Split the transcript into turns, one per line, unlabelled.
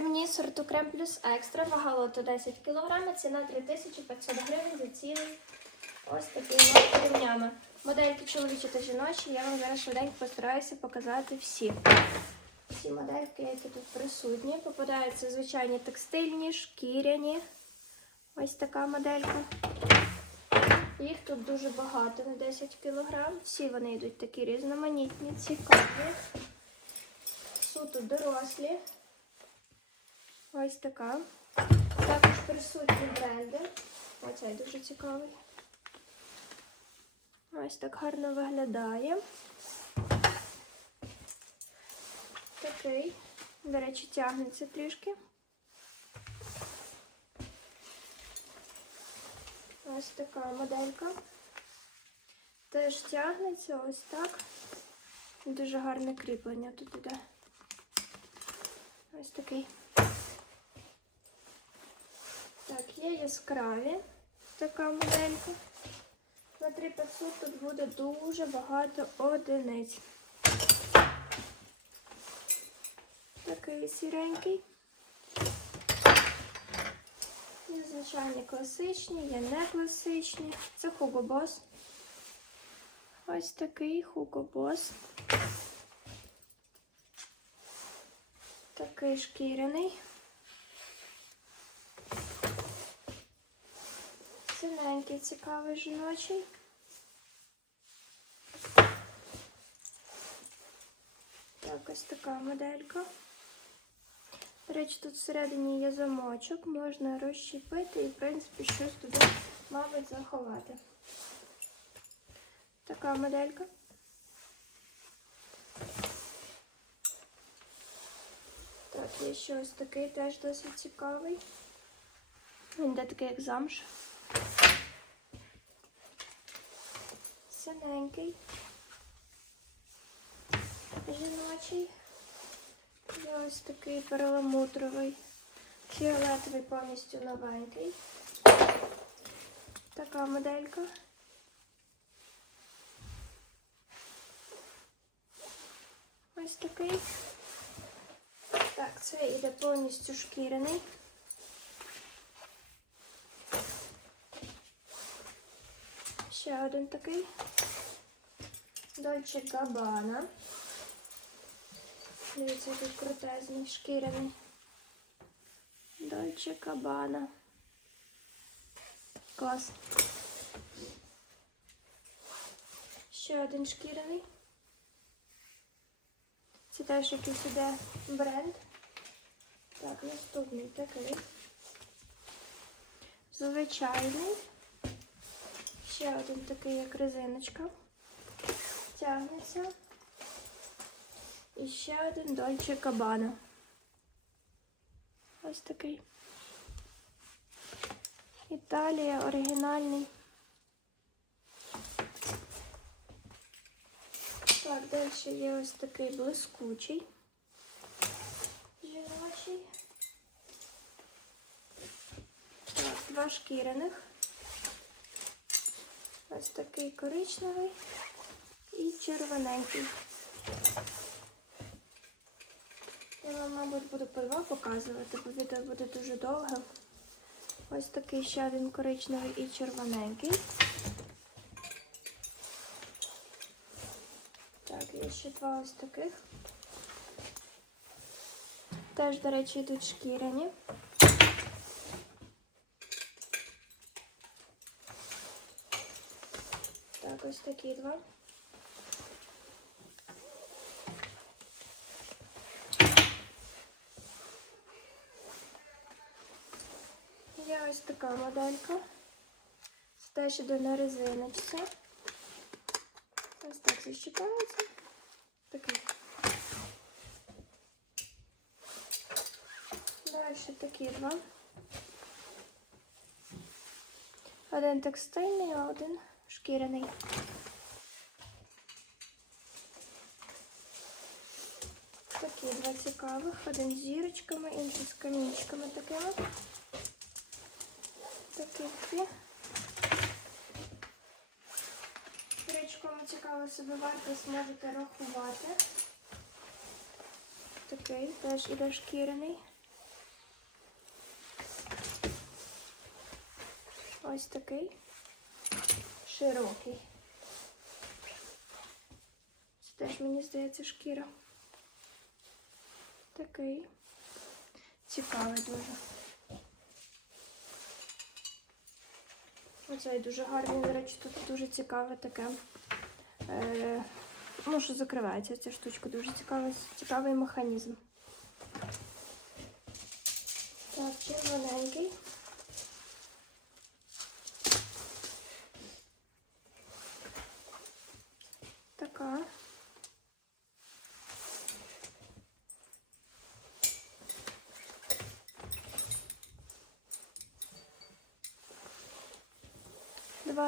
ремні сорту Крем Плюс Екстра, вага лоту 10 кг, ціна 3500 гривень за цілий ось такий лот. Модельки чоловічі та жіночі, я вам зараз швиденько постараюся показати всі. Всі модельки, які тут присутні, попадаються звичайні текстильні, шкіряні. Ось така моделька. Їх тут дуже багато на 10 кг. Всі вони йдуть такі різноманітні, цікаві. Суто дорослі. Ось така. Також присутні бренди. Оцей дуже цікавий. Ось так гарно виглядає. Такий. До речі, тягнеться трішки. Ось така моделька. Теж тягнеться ось так. Дуже гарне кріплення тут іде. Ось такий. Так, є яскраві така моделька. На 3500 тут буде дуже багато одиниць. Такий сіренький. Є звичайні класичні, є не класичні. Це Boss. Ось такий Boss. Такий шкіряний. Синенький, цікавий жіночий. Так, ось така моделька. До речі, тут всередині є замочок, можна розщепити і, в принципі, щось туди, мабуть, заховати. Така моделька. Так, є ще ось такий теж досить цікавий. Він де такий як замш. Синенький. Жіночий. Є ось такий перламутровий, фіолетовий повністю новенький. Така моделька. Ось такий. Так, це іде повністю шкіряний. Ще один такий. Дольче Габана. Дивіться, який крутезний, шкіряний. Дольче Габана. Клас. Ще один шкіряний. Це теж якийсь іде бренд. Так, наступний такий. Звичайний. Ще один такий, як резиночка. Тягнеться. І ще один Дольче Кабана. Ось такий. Італія, оригінальний. Так, далі є ось такий блискучий. Жіночий. Так, два шкіряних. Ось такий коричневий і червоненький. Я вам, мабуть, буду по показувати, бо відео буде дуже довге. Ось такий ще один коричневий і червоненький. Так, є ще два ось таких. Теж, до речі, йдуть шкіряні. Ось такі два. Є ось така моделька. Це теж іде на резиночці. Ось так защіпається. Такий. Далі такі два. Один текстильний, а один шкіряний. Такі два цікавих, один з зірочками, інший з камінчиками такими. Такі дві. кому цікаво собі варто зможете рахувати. Такий теж іде шкіряний. Ось такий широкий. Це теж, мені здається, шкіра. Такий. Цікавий дуже. Оцей дуже гарний, до речі, тут дуже цікаве таке. Е, ну, що закривається ця штучка, дуже цікавий, цікавий механізм. Так, червоненький.